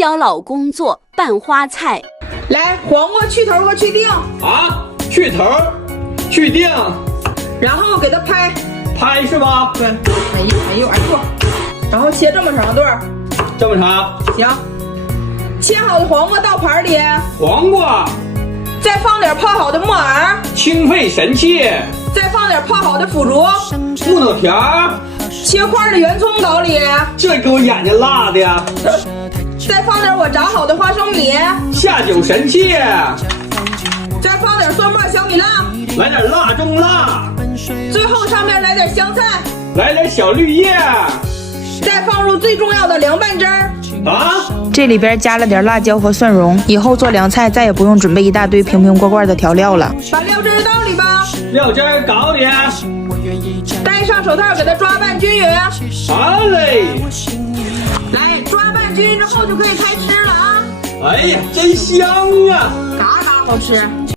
教老公做拌花菜。来，黄瓜去头和去丁啊，去头，去丁，然后给它拍是吧？对，哎呦，然后切这么长段，这么长。行，切好的黄瓜倒盘里，黄瓜，再放点泡好的木耳，清肺神气，再放点泡好的腐竹，木头条，切块的圆葱搞里，这给我眼睛辣的呀！再放点我炸好的花生米，下酒神气，再放点蒜末小米辣，来点辣中辣，最后上面来点香菜，来点小绿叶，再放入最重要的凉拌汁儿。啊，这里边加了点辣椒和蒜蓉，以后做凉菜再也不用准备一大堆瓶瓶罐罐的调料了。把料汁倒里吧，料汁搞里，戴上手套给它抓拌均匀。好嘞！来，抓拌均匀之后就可以开吃了啊！哎呀，真香啊！嘎嘎好吃。